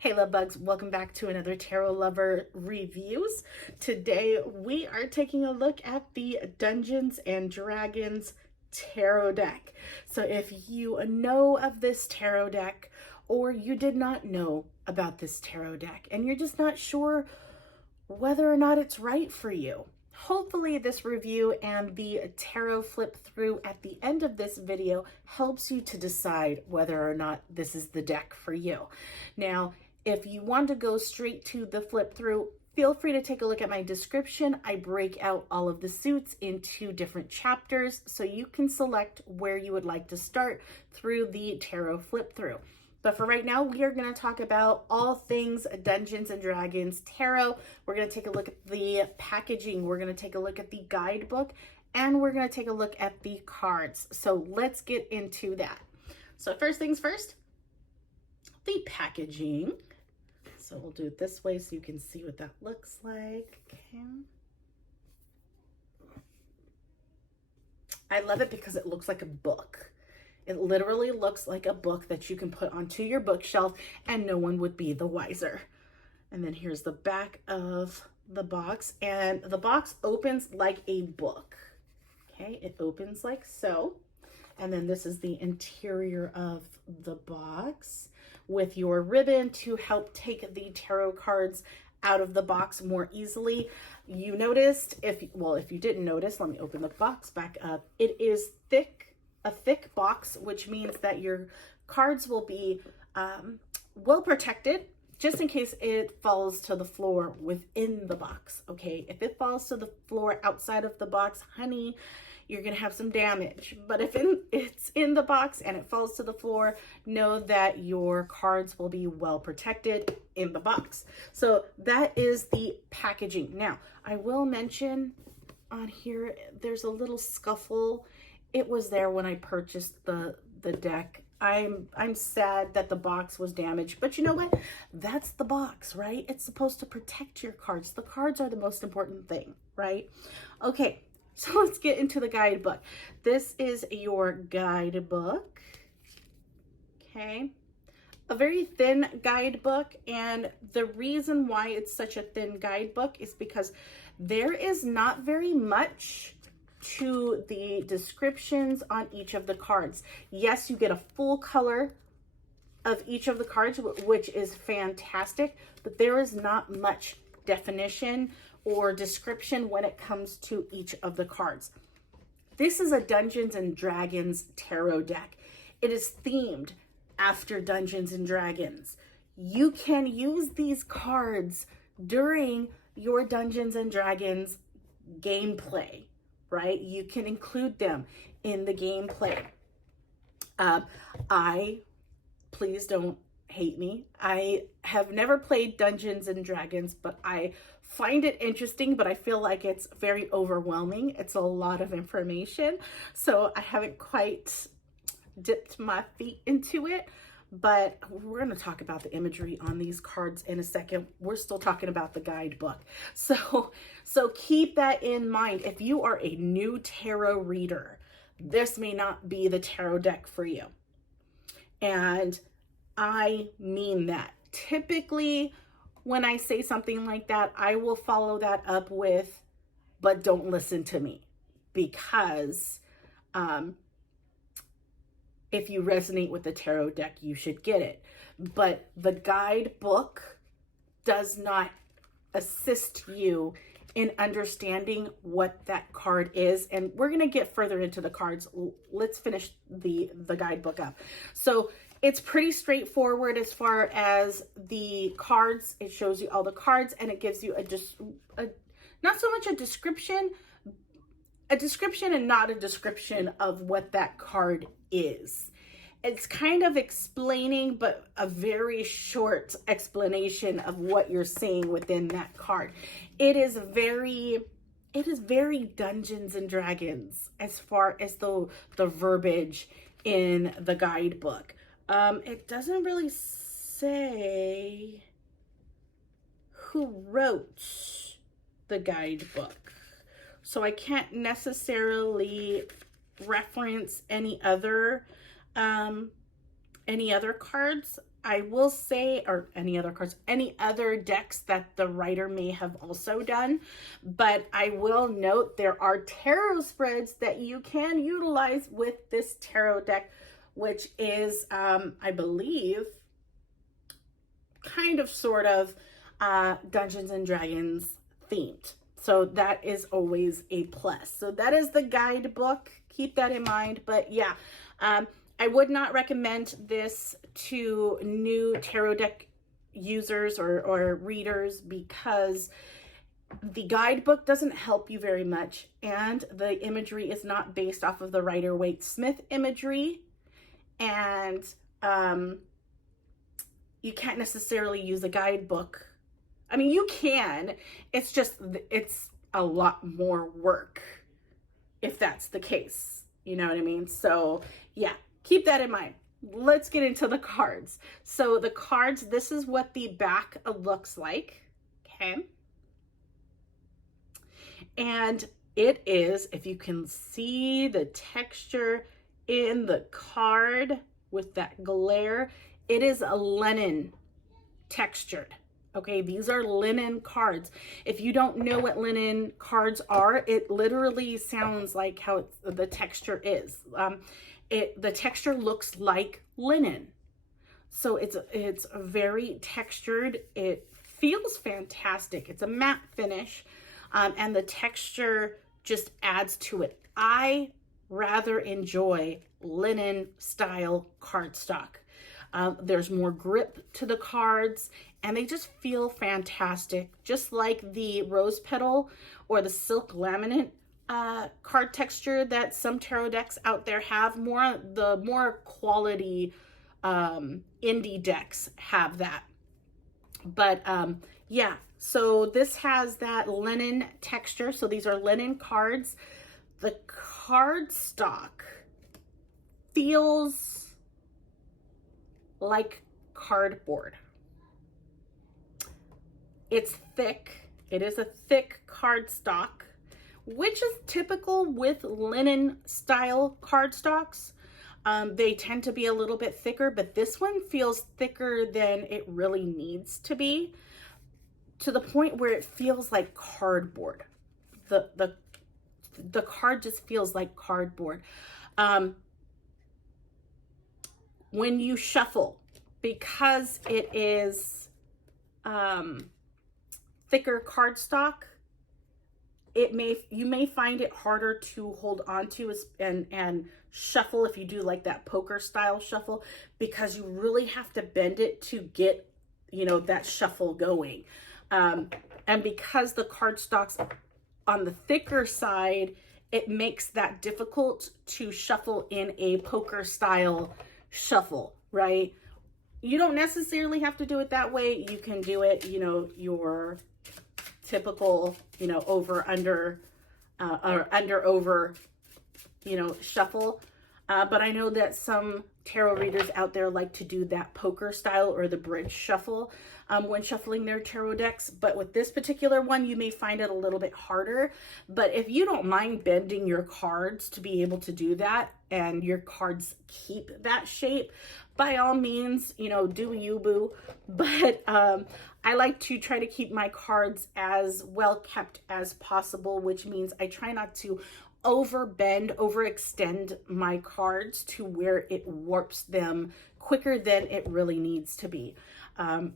Hey love bugs, welcome back to another Tarot Lover Reviews. Today we are taking a look at the Dungeons and Dragons tarot deck. So if you know of this tarot deck or you did not know about this tarot deck and you're just not sure whether or not it's right for you, hopefully this review and the tarot flip through at the end of this video helps you to decide whether or not this is the deck for you. Now, if you want to go straight to the flip through, feel free to take a look at my description. I break out all of the suits into different chapters so you can select where you would like to start through the tarot flip through. But for right now, we are going to talk about all things Dungeons and Dragons tarot. We're going to take a look at the packaging. We're going to take a look at the guidebook, and we're going to take a look at the cards. So let's get into that. So first things first, the packaging. So we'll do it this way so you can see what that looks like. Okay. I love it because it looks like a book. It literally looks like a book that you can put onto your bookshelf and no one would be the wiser. And then here's the back of the box, and the box opens like a book. Okay, it opens like so. And then this is the interior of the box with your ribbon to help take the tarot cards out of the box more easily. You noticed, if you didn't notice, let me open the box back up. It is a thick box, which means that your cards will be well protected just in case it falls to the floor within the box. Okay, if it falls to the floor outside of the box, honey, you're gonna have some damage. But if it's in the box and it falls to the floor, know that your cards will be well protected in the box. So that is the packaging. Now, I will mention on here, there's a little scuffle. It was there when I purchased the deck. I'm sad that the box was damaged, but you know what? That's the box, right? It's supposed to protect your cards. The cards are the most important thing, right? Okay. So let's get into the guidebook. This is your guidebook, okay? A very thin guidebook, and the reason why it's such a thin guidebook is because there is not very much to the descriptions on each of the cards. Yes, you get a full color of each of the cards, which is fantastic, but there is not much definition or description when it comes to each of the cards. This is a Dungeons and Dragons tarot deck. It is themed after Dungeons and Dragons. You can use these cards during your Dungeons and Dragons gameplay, right? You can include them in the gameplay. Please don't hate me. I have never played Dungeons and Dragons, but I find it interesting, but I feel like it's very overwhelming. It's a lot of information. So I haven't quite dipped my feet into it, but we're going to talk about the imagery on these cards in a second. We're still talking about the guidebook. So keep that in mind. If you are a new tarot reader, this may not be the tarot deck for you. And I mean that. Typically, when I say something like that, I will follow that up with, but don't listen to me, because if you resonate with the tarot deck, you should get it. But the guidebook does not assist you in understanding what that card is. And we're going to get further into the cards. Let's finish the guidebook up. So it's pretty straightforward as far as the cards. It shows you all the cards, and it gives you not so much a description and not a description of what that card is. It's kind of explaining, but a very short explanation of what you're seeing within that card. It is very Dungeons and Dragons as far as the verbiage in the guidebook. It doesn't really say who wrote the guidebook, so I can't necessarily reference any other cards I will say, or any other cards, any other decks that the writer may have also done, but I will note there are tarot spreads that you can utilize with this tarot deck, which is, I believe, kind of sort of Dungeons and Dragons themed. So that is always a plus. So that is the guidebook. Keep that in mind. But yeah, I would not recommend this to new tarot deck users or readers because the guidebook doesn't help you very much, and the imagery is not based off of the Rider-Waite-Smith imagery, and you can't necessarily use a guidebook. I mean, you can, it's just, it's a lot more work if that's the case. You know what I mean? So yeah, keep that in mind. Let's get into the cards. So the cards, this is what the back looks like. Okay. And it is, if you can see the texture in the card with that glare, it is a linen textured. Okay, these are linen cards. If you don't know what linen cards are, it literally sounds like how the texture is. The texture looks like linen. So it's very textured. It feels fantastic. It's a matte finish, and the texture just adds to it. I rather enjoy linen style cardstock. There's more grip to the cards, and they just feel fantastic, just like the rose petal or the silk laminate card texture that some tarot decks out there have. The more quality indie decks have that. But yeah, so this has that linen texture. So these are linen cards. The cardstock feels like cardboard. It's thick. It is a thick cardstock, which is typical with linen style cardstocks. They tend to be a little bit thicker, but this one feels thicker than it really needs to be, to the point where it feels like cardboard. The card just feels like cardboard. When you shuffle, because it is thicker cardstock, you may find it harder to hold on to and shuffle if you do like that poker style shuffle, because you really have to bend it to get, you know, that shuffle going. And because the cardstock's on the thicker side, it makes that difficult to shuffle in a poker style shuffle, right? You don't necessarily have to do it that way. You can do it, you know, your typical, you know, over, under, or under, over, you know, shuffle. But I know that some tarot readers out there like to do that poker style or the bridge shuffle when shuffling their tarot decks. But with this particular one, you may find it a little bit harder. But if you don't mind bending your cards to be able to do that, and your cards keep that shape, by all means, you know, do you, boo. But I like to try to keep my cards as well kept as possible, which means I try not to overextend my cards to where it warps them quicker than it really needs to be.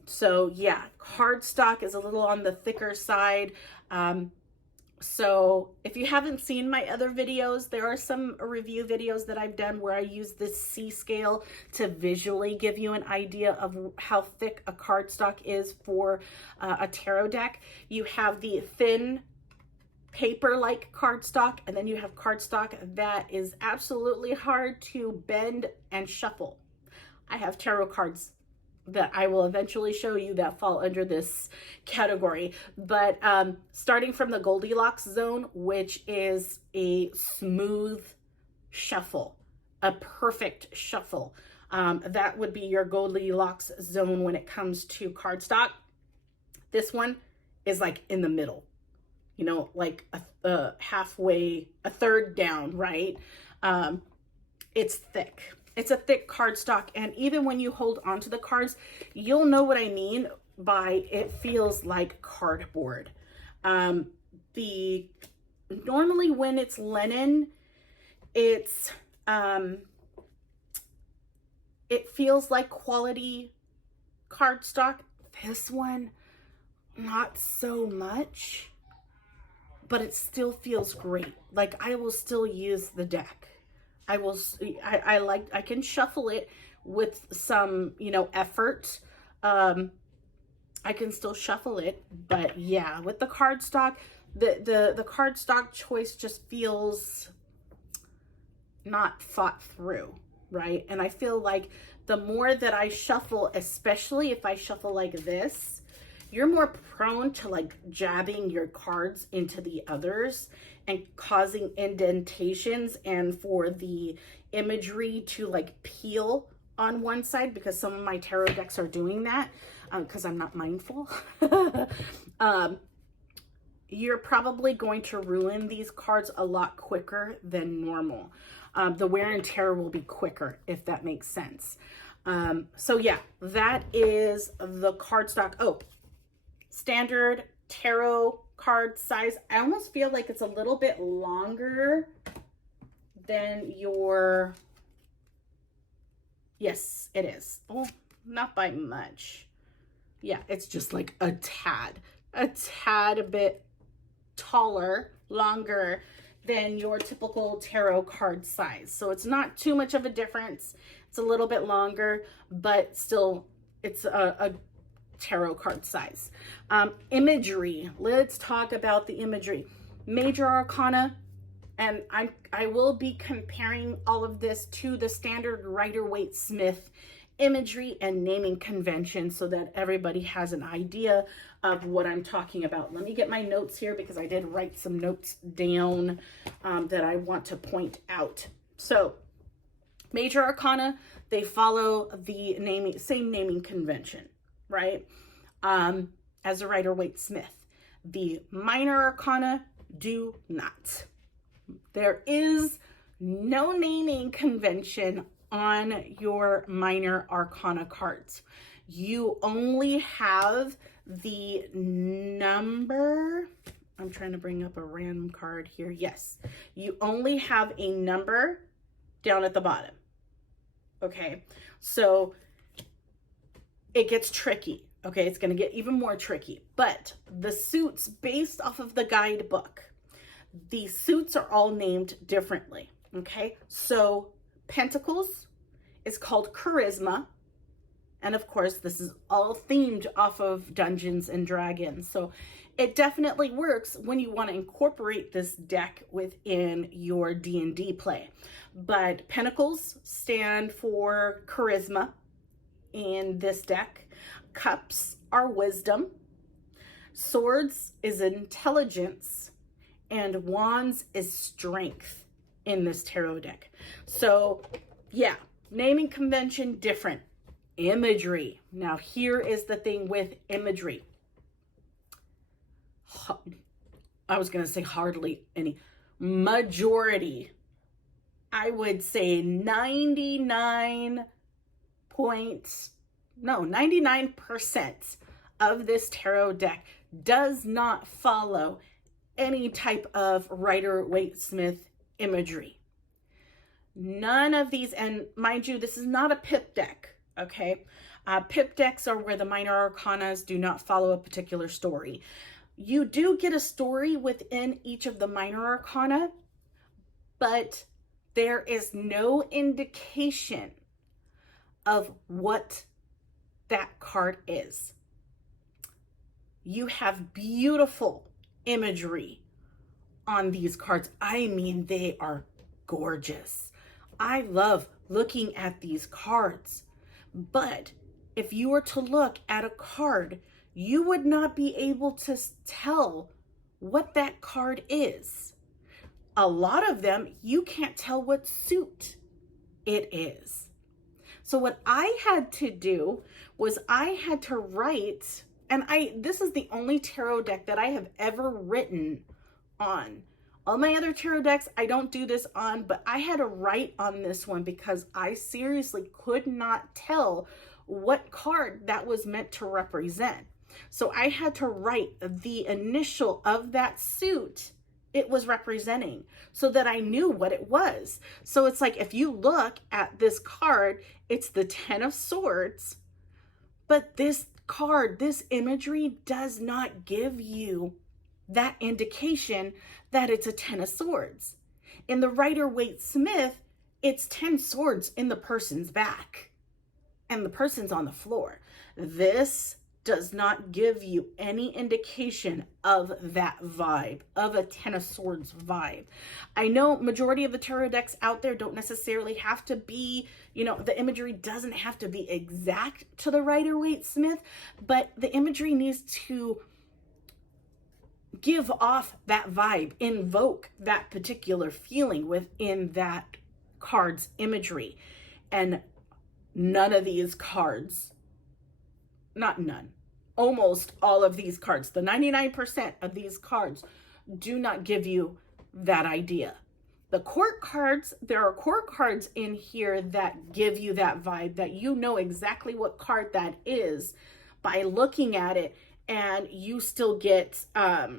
So yeah, cardstock is a little on the thicker side. So if you haven't seen my other videos, there are some review videos that I've done where I use this C scale to visually give you an idea of how thick a cardstock is for a tarot deck. You have the thin paper-like cardstock, and then you have cardstock that is absolutely hard to bend and shuffle. I have tarot cards that I will eventually show you that fall under this category. But starting from the Goldilocks zone, which is a smooth shuffle, a perfect shuffle, that would be your Goldilocks zone when it comes to cardstock. This one is like in the middle, you know, like a halfway, a third down, right? It's thick. It's a thick cardstock, and even when you hold onto the cards, you'll know what I mean by it feels like cardboard. Normally when it's linen, it feels like quality cardstock. This one, not so much, but it still feels great. Like, I will still use the deck. I can shuffle it with some, you know, effort. I can still shuffle it, but yeah, with the cardstock, the cardstock choice just feels not thought through, right? And I feel like the more that I shuffle, especially if I shuffle like this, you're more prone to like jabbing your cards into the others and causing indentations, and for the imagery to like peel on one side, because some of my tarot decks are doing that, because I'm not mindful. You're probably going to ruin these cards a lot quicker than normal. The wear and tear will be quicker, if that makes sense. So yeah, that is the cardstock. Oh, standard tarot card size. I almost feel like it's a little bit longer than your, yes, it is. Oh, not by much. Yeah, it's just like a tad bit taller, longer than your typical tarot card size. So it's not too much of a difference. It's a little bit longer, but still it's a tarot card size. Imagery. Let's talk about the imagery. Major Arcana, and I will be comparing all of this to the standard Rider-Waite-Smith imagery and naming convention so that everybody has an idea of what I'm talking about. Let me get my notes here, because I did write some notes down that I want to point out. So Major Arcana, they follow the same naming convention, right? As a Rider-Waite-Smith. The Minor Arcana do not. There is no naming convention on your Minor Arcana cards. You only have the number. I'm trying to bring up a random card here. Yes, you only have a number down at the bottom. Okay, so it gets tricky. Okay, it's going to get even more tricky. But the suits, based off of the guidebook, the suits are all named differently. Okay, so Pentacles is called Charisma. And of course, this is all themed off of Dungeons and Dragons. So it definitely works when you want to incorporate this deck within your D&D play. But Pentacles stand for Charisma in this deck. Cups are Wisdom. Swords is Intelligence. And Wands is Strength in this tarot deck. So yeah, naming convention different. Imagery. Now here is the thing with imagery. I was going to say hardly any. Majority. I would say 99% of this tarot deck does not follow any type of Rider-Waite-Smith imagery. None of these, and mind you, this is not a pip deck. Okay, pip decks are where the Minor Arcanas do not follow a particular story. You do get a story within each of the Minor Arcana, but there is no indication of what that card is. You have beautiful imagery on these cards. I mean, they are gorgeous. I love looking at these cards. But if you were to look at a card, you would not be able to tell what that card is. A lot of them, you can't tell what suit it is. So what I had to do was I had to write, and this is the only tarot deck that I have ever written on All my other tarot decks, I don't do this on, but I had to write on this one because I seriously could not tell what card that was meant to represent. So I had to write the initial of that suit it was representing so that I knew what it was. So it's like, if you look at this card, it's the 10 of Swords, but this card, this imagery does not give you that indication that it's a 10 of Swords. In the Rider-Waite-Smith, it's 10 swords in the person's back and the person's on the floor. This does not give you any indication of that vibe, of a 10 of Swords vibe. I know majority of the tarot decks out there don't necessarily have to be, the imagery doesn't have to be exact to the Rider-Waite-Smith, but the imagery needs to give off that vibe, invoke that particular feeling within that card's imagery. And none of these cards, not none, almost all of these cards, the 99% of these cards do not give you that idea. The court cards, there are court cards in here that give you that vibe, that you know exactly what card that is by looking at it, and you still get the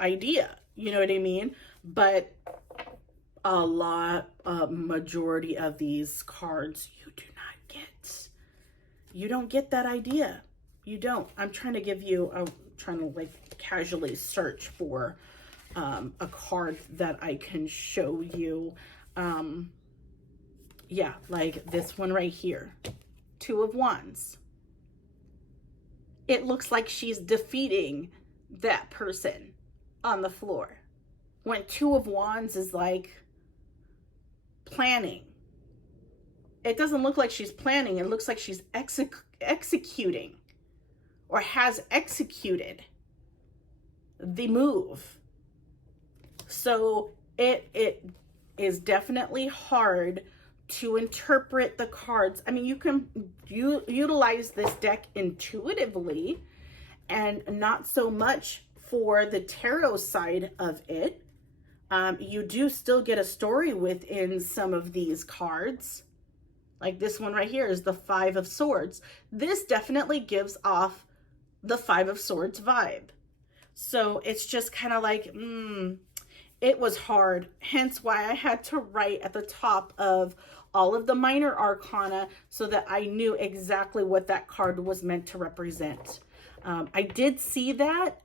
idea, you know what I mean? But majority of these cards you don't get that idea. You don't. I'm trying to like casually search for a card that I can show you. Yeah, like this one right here, 2 of Wands. It looks like she's defeating that person on the floor, when 2 of Wands is like planning. It doesn't look like she's planning. It looks like she's executing or has executed the move. So it is definitely hard to interpret the cards. I mean, you can utilize this deck intuitively and not so much for the tarot side of it. You do still get a story within some of these cards. Like this one right here is the 5 of Swords. This definitely gives off the 5 of Swords vibe. So it's just kind of like, it was hard. Hence why I had to write at the top of all of the minor arcana so that I knew exactly what that card was meant to represent. I did see that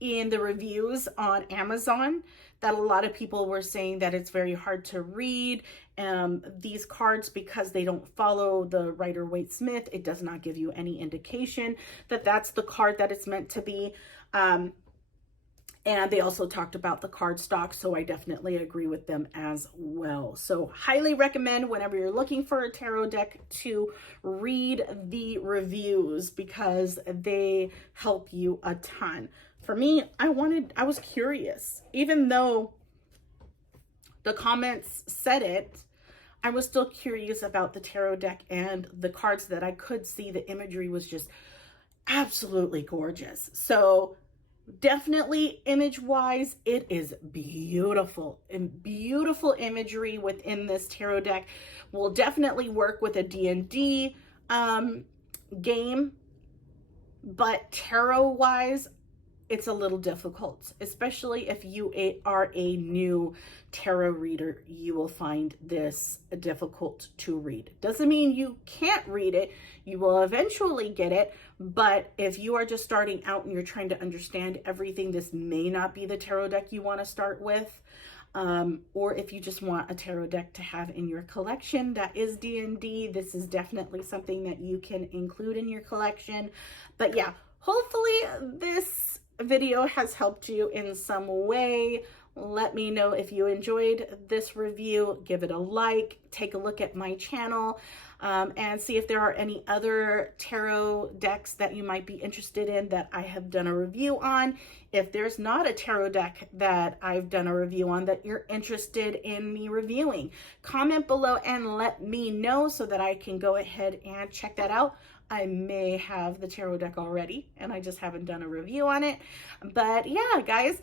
in the reviews on Amazon, that a lot of people were saying that it's very hard to read these cards because they don't follow the Rider-Waite-Smith. It does not give you any indication that that's the card that it's meant to be. And they also talked about the card stock, so I definitely agree with them as well. So highly recommend whenever you're looking for a tarot deck to read the reviews because they help you a ton. For me, I was curious. Even though the comments said it, I was still curious about the tarot deck and the cards that I could see. The imagery was just absolutely gorgeous. So definitely image-wise, it is beautiful, and beautiful imagery within this tarot deck. Will definitely work with a D&D game, but tarot-wise, it's a little difficult, especially if you are a new tarot reader. You will find this difficult to read. Doesn't mean you can't read it. You will eventually get it, but if you are just starting out and you're trying to understand everything, this may not be the tarot deck you want to start with. Or if you just want a tarot deck to have in your collection that is D&D, this is definitely something that you can include in your collection. But yeah, hopefully this video has helped you in some way. Let me know if you enjoyed this review. Give it a like, take a look at my channel, and see if there are any other tarot decks that you might be interested in that I have done a review on. if there's not a tarot deck that I've done a review on that you're interested in me reviewing, comment below and let me know so that I can go ahead and check that out. I may have the tarot deck already and I just haven't done a review on it. But yeah, guys,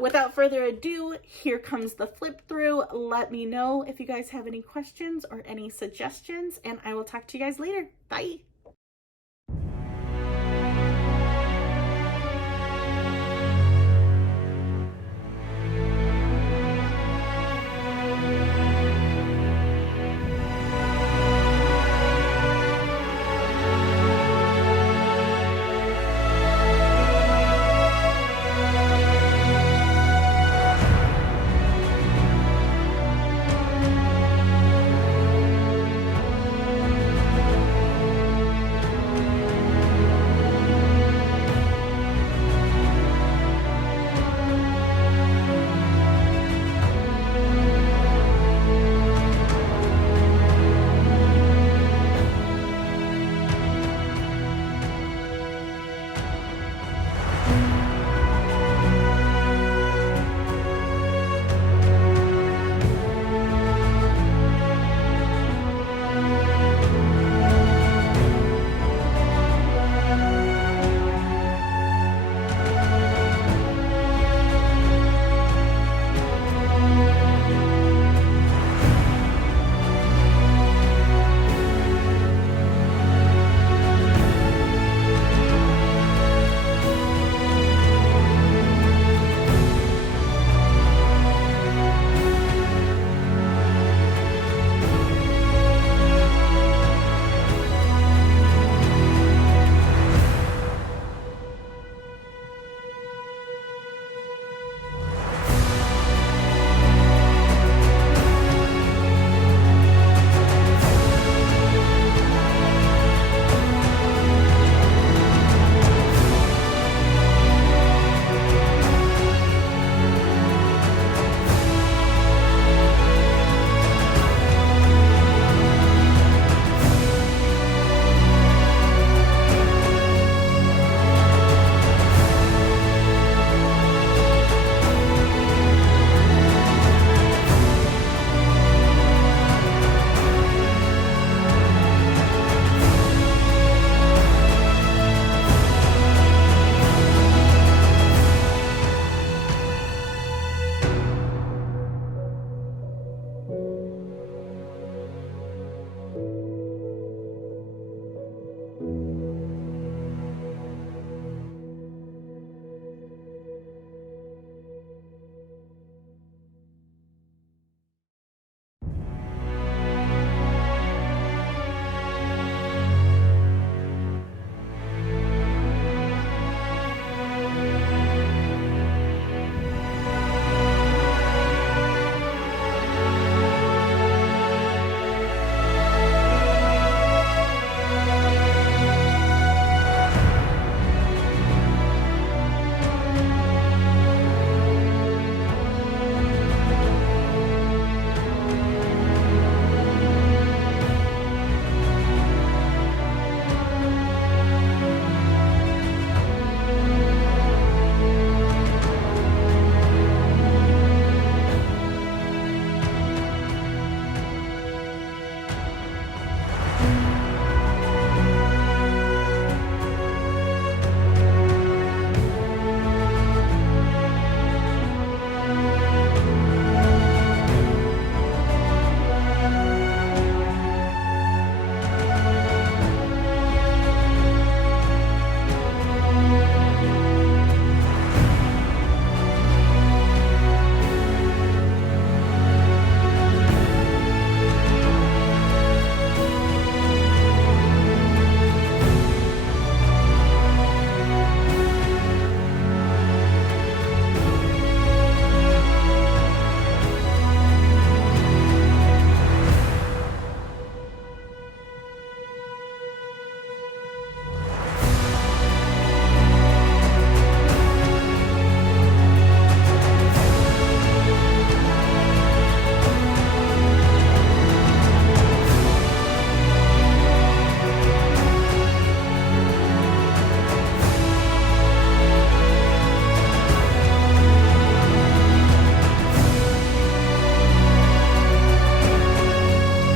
without further ado, here comes the flip through. Let me know if you guys have any questions or any suggestions, and I will talk to you guys later. Bye.